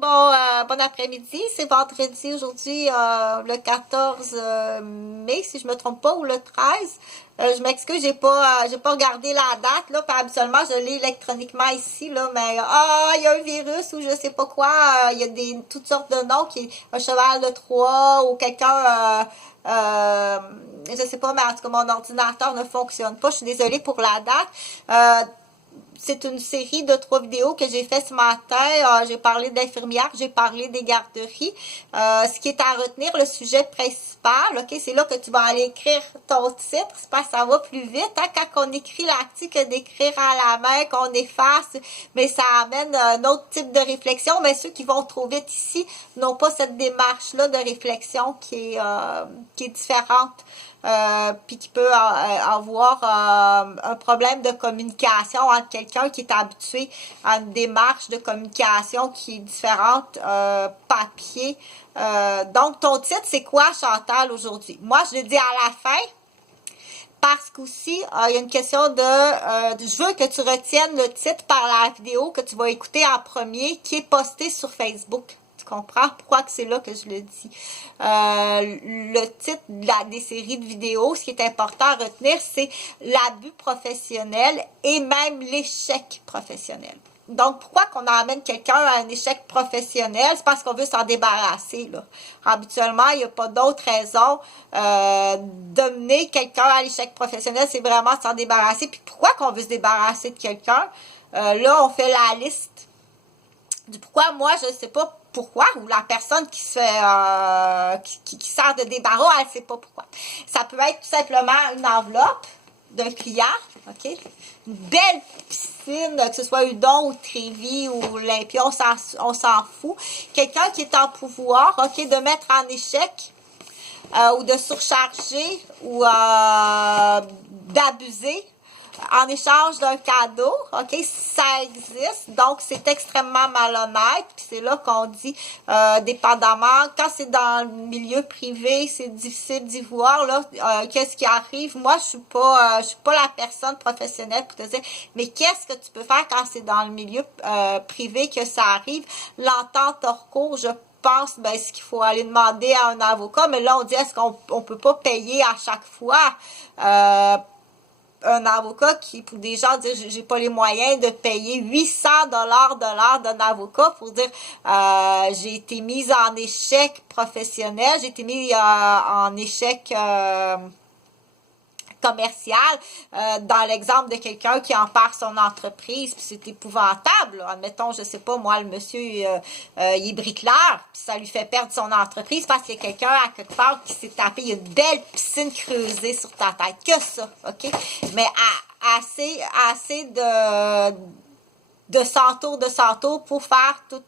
Bon après-midi. C'est vendredi aujourd'hui, le 14 mai, si je me trompe pas, ou le 13. Je m'excuse, j'ai pas regardé la date, là, puis habituellement, je l'ai électroniquement ici, là, mais, il y a un virus ou je sais pas quoi, il y a toutes sortes de noms, qui est un cheval de Troie, ou quelqu'un, je sais pas, mais en tout cas, mon ordinateur ne fonctionne pas. Je suis désolée pour la date. C'est une série de 3 vidéos que j'ai fait ce matin. J'ai parlé d'infirmières, j'ai parlé des garderies. Ce qui est à retenir, le sujet principal, ok, c'est là que tu vas aller écrire ton titre. C'est pas, ça va plus vite, hein, quand on écrit l'article que d'écrire à la main, qu'on efface, mais ça amène un autre type de réflexion. Mais ceux qui vont trop vite ici n'ont pas cette démarche-là de réflexion qui est différente. Puis qui peut avoir un problème de communication entre quelqu'un qui est habitué à une démarche de communication qui est différente, papier. Donc, ton titre, c'est quoi, Chantal, aujourd'hui? Moi, je le dis à la fin, parce qu'aussi, il y a une question je veux que tu retiennes le titre par la vidéo que tu vas écouter en premier, qui est postée sur Facebook. Tu comprends pourquoi que c'est là que je le dis. Le titre des séries de vidéos, ce qui est important à retenir, c'est l'abus professionnel et même l'échec professionnel. Donc, pourquoi qu'on amène quelqu'un à un échec professionnel? C'est parce qu'on veut s'en débarrasser, là. Habituellement, il n'y a pas d'autre raison de mener quelqu'un à l'échec professionnel, c'est vraiment s'en débarrasser. Puis pourquoi qu'on veut se débarrasser de quelqu'un? Là, on fait la liste du pourquoi. Moi, je ne sais pas pourquoi, ou la personne qui se fait, qui sert de débarras, elle ne sait pas pourquoi. Ça peut être tout simplement une enveloppe d'un client, ok? Une belle piscine, que ce soit Udon ou Trévis ou Olympia, on s'en fout. Quelqu'un qui est en pouvoir, ok, de mettre en échec ou de surcharger ou d'abuser en échange d'un cadeau, ok, ça existe, donc c'est extrêmement malhonnête, puis c'est là qu'on dit, dépendamment, quand c'est dans le milieu privé, c'est difficile d'y voir, là, qu'est-ce qui arrive. Moi, je suis pas la personne professionnelle pour te dire, mais qu'est-ce que tu peux faire quand c'est dans le milieu privé que ça arrive? L'entente hors cours, je pense, ce qu'il faut aller demander à un avocat, mais là, on dit, est-ce qu'on peut pas payer à chaque fois, un avocat qui, pour des gens, dire j'ai pas les moyens de payer 800 $ de l'heure d'un avocat pour dire j'ai été mise en échec professionnel, j'ai été mise en échec commercial, dans l'exemple de quelqu'un qui en perd son entreprise, puis c'est épouvantable. Là. Admettons, je sais pas, moi, le monsieur, il est bricoleur, puis ça lui fait perdre son entreprise parce qu'il y a quelqu'un à quelque part qui s'est tapé, il y a une belle piscine creusée sur ta tête, que ça, ok? Mais assez de 100 tours pour faire tout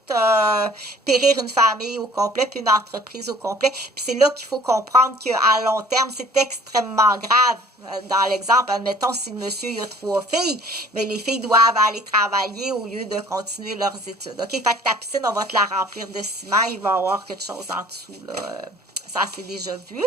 périr une famille au complet, puis une entreprise au complet. Puis c'est là qu'il faut comprendre qu'à long terme, c'est extrêmement grave. Dans l'exemple, admettons, si le monsieur il a 3 filles, mais les filles doivent aller travailler au lieu de continuer leurs études. OK? Fait que ta piscine, on va te la remplir de ciment, il va y avoir quelque chose en dessous, là. Ça, c'est déjà vu.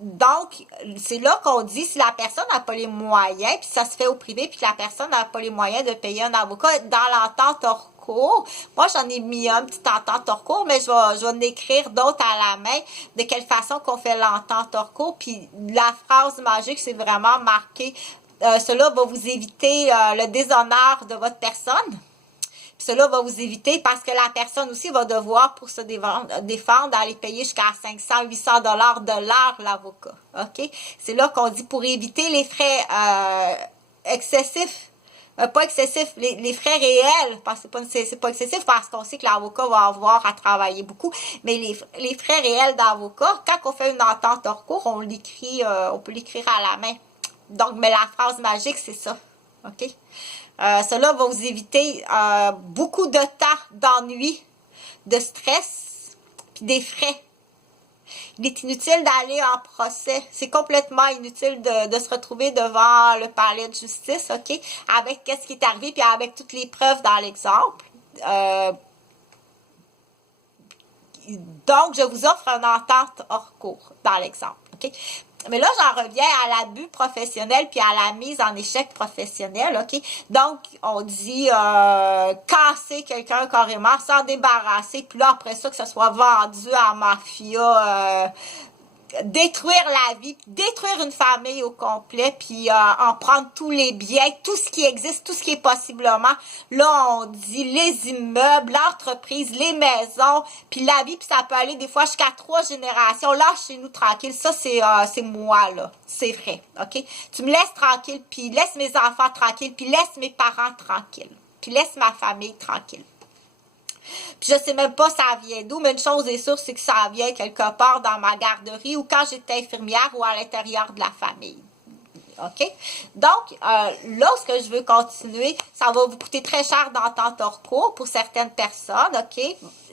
Donc, c'est là qu'on dit, si la personne n'a pas les moyens, puis ça se fait au privé, puis que la personne n'a pas les moyens de payer un avocat, dans l'entente hors cours, moi, j'en ai mis un petit entente hors cours, mais je vais en écrire d'autres à la main, de quelle façon qu'on fait l'entente hors cours, puis la phrase magique, c'est vraiment marqué, cela va vous éviter le déshonneur de votre personne. Cela va vous éviter parce que la personne aussi va devoir, pour se défendre, aller payer jusqu'à 500, 800 $ de l'heure l'avocat. OK? C'est là qu'on dit pour éviter les frais excessifs. Pas excessifs, les frais réels, parce que c'est pas excessif parce qu'on sait que l'avocat va avoir à travailler beaucoup, mais les frais réels d'avocat, quand on fait une entente hors cours, on peut l'écrire à la main. Donc, mais la phrase magique, c'est ça. OK? Cela va vous éviter beaucoup de temps d'ennui, de stress, puis des frais. Il est inutile d'aller en procès. C'est complètement inutile de se retrouver devant le palais de justice, OK? Avec qu'est-ce qui est arrivé, puis avec toutes les preuves dans l'exemple. Donc, je vous offre une entente hors cours dans l'exemple. OK? Mais là, j'en reviens à l'abus professionnel puis à la mise en échec professionnel, OK? Donc, on dit casser quelqu'un carrément, s'en débarrasser, puis là, après ça, que ce soit vendu à mafia, détruire la vie, détruire une famille au complet, puis en prendre tous les biens, tout ce qui existe, tout ce qui est possiblement. Là, on dit les immeubles, l'entreprise, les maisons, puis la vie, puis ça peut aller des fois jusqu'à 3 générations. Lâchez-nous tranquille. Ça, c'est moi, là. C'est vrai, OK? Tu me laisses tranquille, puis laisse mes enfants tranquilles, puis laisse mes parents tranquilles, puis laisse ma famille tranquille. Puis je sais même pas ça vient d'où, mais une chose est sûre, c'est que ça vient quelque part dans ma garderie ou quand j'étais infirmière ou à l'intérieur de la famille. OK? Donc, là, ce que je veux continuer, ça va vous coûter très cher d'entente hors cours pour certaines personnes, OK?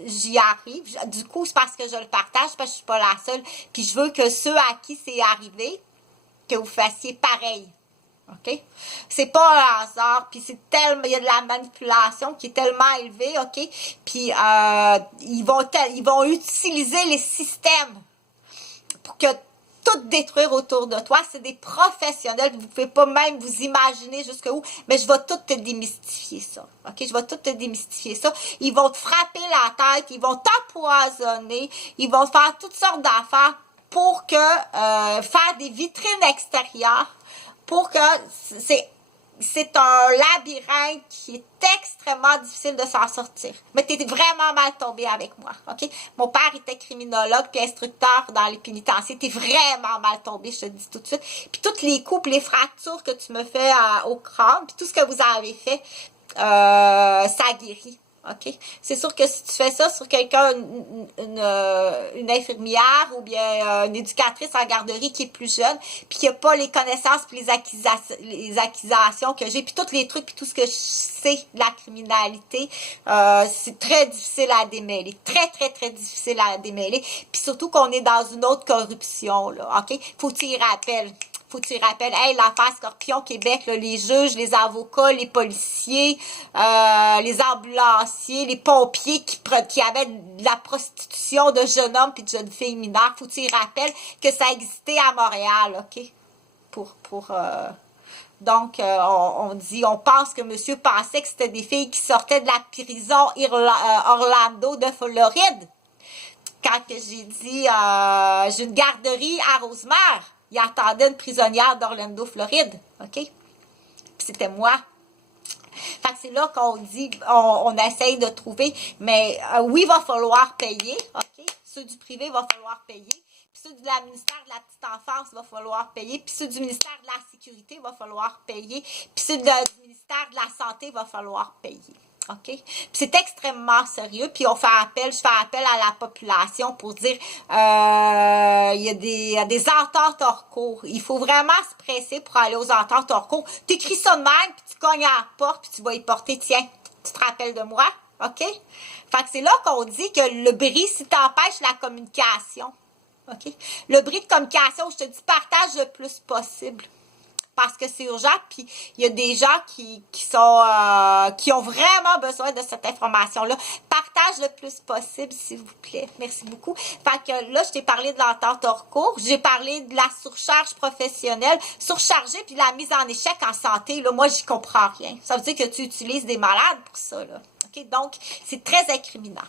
J'y arrive. Du coup, c'est parce que je le partage, parce que je suis pas la seule. Puis je veux que ceux à qui c'est arrivé, que vous fassiez pareil. OK? C'est pas un hasard, puis c'est tellement, il y a de la manipulation qui est tellement élevée, OK? Puis ils vont utiliser les systèmes pour que tout détruire autour de toi. C'est des professionnels, vous pouvez pas même vous imaginer jusqu'où, mais je vais tout te démystifier ça. OK? Je vais tout te démystifier ça. Ils vont te frapper la tête, ils vont t'empoisonner, ils vont faire toutes sortes d'affaires pour que faire des vitrines extérieures pour que c'est un labyrinthe qui est extrêmement difficile de s'en sortir. Mais tu es vraiment mal tombé avec moi, OK? Mon père était criminologue puis instructeur dans les pénitenciers. Tu es vraiment mal tombé, je te dis tout de suite. Puis tous les coups, les fractures que tu me fais au crâne, puis tout ce que vous avez fait, ça guérit. OK? C'est sûr que si tu fais ça sur quelqu'un, une infirmière ou bien une éducatrice en garderie qui est plus jeune, puis qui n'a pas les connaissances puis les accusations que j'ai, puis tous les trucs, puis tout ce que je sais de la criminalité, c'est très difficile à démêler. Très, très, très difficile à démêler. Puis surtout qu'on est dans une autre corruption, là. OK? Faut que tu y rappelles. Hey, l'affaire Scorpion Québec, là, les juges, les avocats, les policiers, les ambulanciers, les pompiers qui avaient de la prostitution de jeunes hommes puis de jeunes filles mineures, faut que tu y rappelles que ça existait à Montréal, OK? Donc, on pense que monsieur pensait que c'était des filles qui sortaient de la prison Orlando de Floride. Quand j'ai dit, j'ai une garderie à Rosemère, il attendait une prisonnière d'Orlando, Floride, OK? Puis c'était moi. Fait que c'est là qu'on dit, on essaye de trouver, mais oui, il va falloir payer, OK? Ceux du privé, il va falloir payer. Puis ceux du ministère de la petite enfance, il va falloir payer. Puis ceux du ministère de la sécurité, il va falloir payer. Puis ceux du ministère de la santé, il va falloir payer. OK? Puis c'est extrêmement sérieux. Puis je fais appel à la population pour dire il y a des ententes hors cours. Il faut vraiment se presser pour aller aux ententes hors cours. Tu écris ça de même, puis tu cognes à la porte, puis tu vas y porter, tiens, tu te rappelles de moi? OK? Fait que c'est là qu'on dit que le bris, si t'empêches la communication. OK? Le bris de communication, je te dis, partage le plus possible. Parce que c'est urgent, puis il y a des gens qui ont vraiment besoin de cette information-là. Partage le plus possible, s'il vous plaît. Merci beaucoup. Fait que là, je t'ai parlé de l'entente hors cours, j'ai parlé de la surcharge professionnelle, surchargée, puis de la mise en échec en santé. Là, moi, j'y comprends rien. Ça veut dire que tu utilises des malades pour ça, là. OK? Donc, c'est très incriminant.